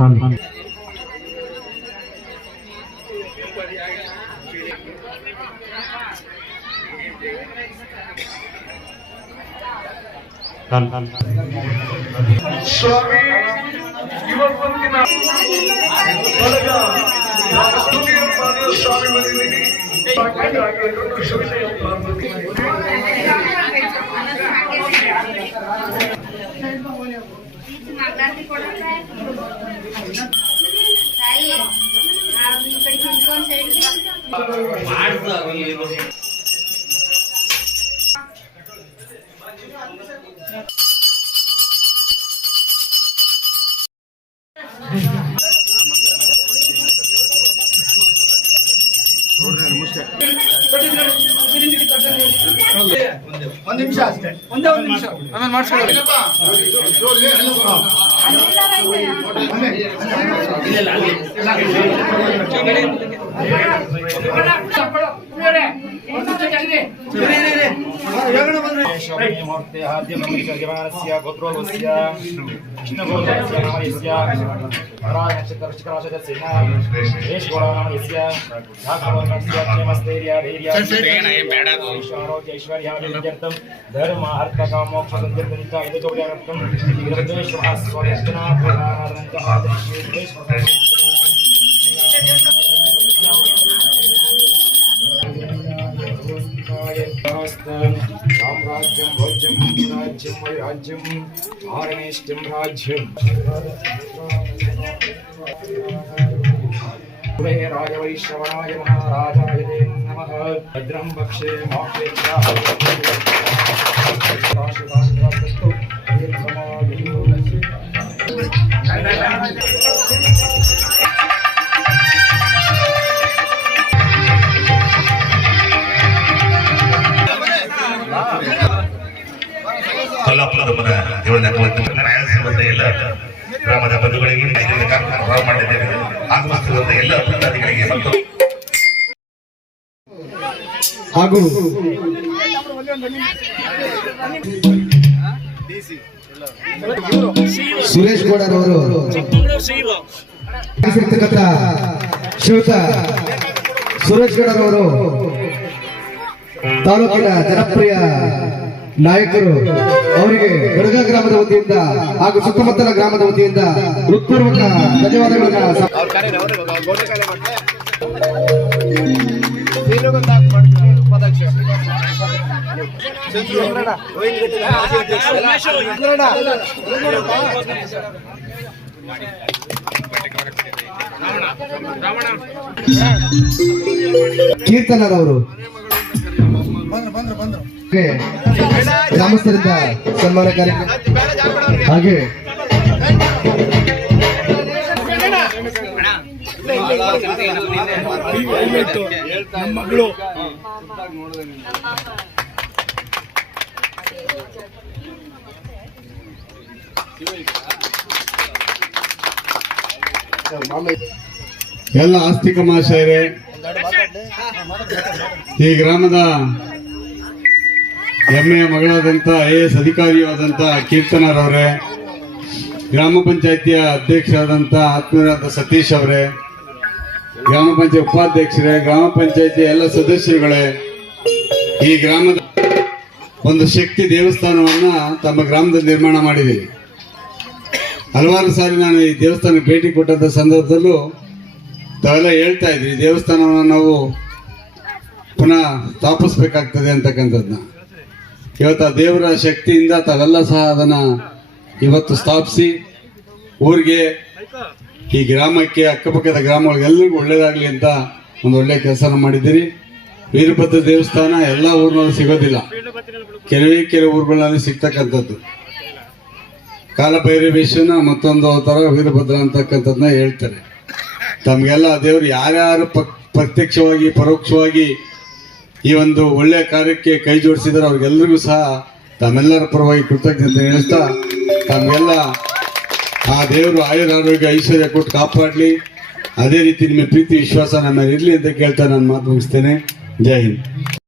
ಸ್ವಾಮಿ ಇವತ್ತಿನ ಸ್ವಾಮಿ ಬಂದಿದ್ದೀನಿ. ಒಂದು ನಿಮಿಷ ಅಷ್ಟೇ, ಒಂದೇ ನಿಮಿಷ ಆಮೇಲೆ ಮಾಡಿಸ್ಕೊಳ್ಳಿ. ಧರ್ಮ ಅರ್ಥ ಮೋಕ್ಷ ಸಾಮ್ರಾಜ್ಯಂ ಭೋಜ್ಯಂ ರಾಜ್ಯಂ ವೈರಾಜ್ಯಂ ಆರಣೇಷ್ಟಂ ರಾಜ್ಯಂ ರಾಜವೈಶ್ರವಣಾಯ ಮಹಾರಾಜಾಯ ನಮಃ. ಭದ್ರಂ ಭಕ್ಷೇ ಮೋಕ್ಷೇ ಕೊಲ್ಲಾಪುರದ ಮನ ನ್ಯಾಯಸಂಬಂಧ ಎಲ್ಲ ಗ್ರಾಮದ ಬಂಧುಗಳಿಗೆ ಮಾಡಿದ್ದೇವೆ. ಆಗಮಿಸುತ್ತಿರುವಂತಹ ಎಲ್ಲ ಭಕ್ತಾದಿಗಳಿಗೆ ಮತ್ತು ಹಾಗೂ ಸುರೇಶ್ ಗೌಡರವರು ಶ್ರೀಯುತ ಸುರೇಶ್ ಗೌಡರವರು ತಾಲೂಕಿನ ಜನಪ್ರಿಯ ನಾಯಕರು, ಅವರಿಗೆ ಗಡಗ ಗ್ರಾಮದ ವತಿಯಿಂದ ಹಾಗೂ ಸುತ್ತಮುತ್ತಲ ಗ್ರಾಮದ ವತಿಯಿಂದ ಹೃತ್ಪೂರ್ವಕ ಧನ್ಯವಾದಗಳನ್ನು. ಕೀರ್ತನರವರು ಗ್ರಾಮಸ್ಥರಿಂದ ಸನ್ಮಾನ ಕಾರ್ಯಕ್ರಮ. ಹಾಗೆ ಎಲ್ಲ ಆಸ್ತಿಕ ಮಹಾಶಯರೇ, ಈ ಗ್ರಾಮದ ಹೆಮ್ಮೆಯ ಮಗಳಾದಂಥ IAS ಅಧಿಕಾರಿಯಾದಂಥ ಕೀರ್ತನರವರೇ, ಗ್ರಾಮ ಪಂಚಾಯಿತಿಯ ಅಧ್ಯಕ್ಷರಾದಂಥ ಆತ್ಮೀಯರಾದ ಸತೀಶ್ ಅವರೇ, ಗ್ರಾಮ ಪಂಚಾಯತ್ ಉಪಾಧ್ಯಕ್ಷರೇ, ಗ್ರಾಮ ಪಂಚಾಯಿತಿಯ ಎಲ್ಲ ಸದಸ್ಯರುಗಳೇ, ಈ ಗ್ರಾಮದ ಒಂದು ಶಕ್ತಿ ದೇವಸ್ಥಾನವನ್ನ ತಮ್ಮ ಗ್ರಾಮದಲ್ಲಿ ನಿರ್ಮಾಣ ಮಾಡಿದ್ದೀವಿ. ಹಲವಾರು ಸಾರಿ ನಾನು ಈ ದೇವಸ್ಥಾನಕ್ಕೆ ಭೇಟಿ ಕೊಟ್ಟಂಥ ಸಂದರ್ಭದಲ್ಲೂ ತಾವೆಲ್ಲ ಹೇಳ್ತಾ ಇದ್ರಿ, ದೇವಸ್ಥಾನವನ್ನು ನಾವು ಪುನಃ ಸ್ಥಾಪಿಸ್ಬೇಕಾಗ್ತದೆ ಅಂತಕ್ಕಂಥದ್ದನ್ನ. ಇವತ್ತು ಆ ದೇವರ ಶಕ್ತಿಯಿಂದ ತಾವೆಲ್ಲ ಸಹ ಅದನ್ನ ಇವತ್ತು ಸ್ಥಾಪಿಸಿ ಊರಿಗೆ, ಈ ಗ್ರಾಮಕ್ಕೆ, ಅಕ್ಕಪಕ್ಕದ ಗ್ರಾಮಗಳಿಗೆಲ್ಲರಿಗೂ ಒಳ್ಳೇದಾಗ್ಲಿ ಅಂತ ಒಂದು ಒಳ್ಳೆ ಕೆಲಸ ಮಾಡಿದ್ದೀರಿ. ವೀರಭದ್ರ ದೇವಸ್ಥಾನ ಎಲ್ಲ ಊರಿನಲ್ಲಿ ಸಿಗೋದಿಲ್ಲ, ಕೆಲವು ಊರುಗಳಲ್ಲಿ ಸಿಗ್ತಕ್ಕಂಥದ್ದು. ಕಾಲಭೈರವೇಶ್ವರನ ಮತ್ತೊಂದು ತರ ವೀರಭದ್ರ ಅಂತಕ್ಕಂಥದ್ದನ್ನ ಹೇಳ್ತಾರೆ. ತಮಗೆಲ್ಲ ದೇವರು ಯಾರ್ಯಾರು ಪ್ರತ್ಯಕ್ಷವಾಗಿ ಪರೋಕ್ಷವಾಗಿ ಈ ಒಂದು ಒಳ್ಳೆಯ ಕಾರ್ಯಕ್ಕೆ ಕೈ ಜೋಡಿಸಿದರೆ ಅವ್ರಿಗೆಲ್ಲರಿಗೂ ಸಹ ತಮ್ಮೆಲ್ಲರ ಪರವಾಗಿ ಕೃತಜ್ಞತೆ ಹೇಳಿಸ್ತಾ, ತಮಗೆಲ್ಲ ಆ ದೇವರು ಆಯುರಾರೋಗ್ಯ ಐಶ್ವರ್ಯ ಕೊಟ್ಟು ಕಾಪಾಡಲಿ, ಅದೇ ರೀತಿ ನಿಮ್ಮ ಪ್ರೀತಿ ವಿಶ್ವಾಸ ನಮ್ಮ ಇರಲಿ ಅಂತ ಕೇಳ್ತಾ ನಾನು ಮಾತು ಮುಗಿಸ್ತೇನೆ. ಜೈ ಹಿಂದ್.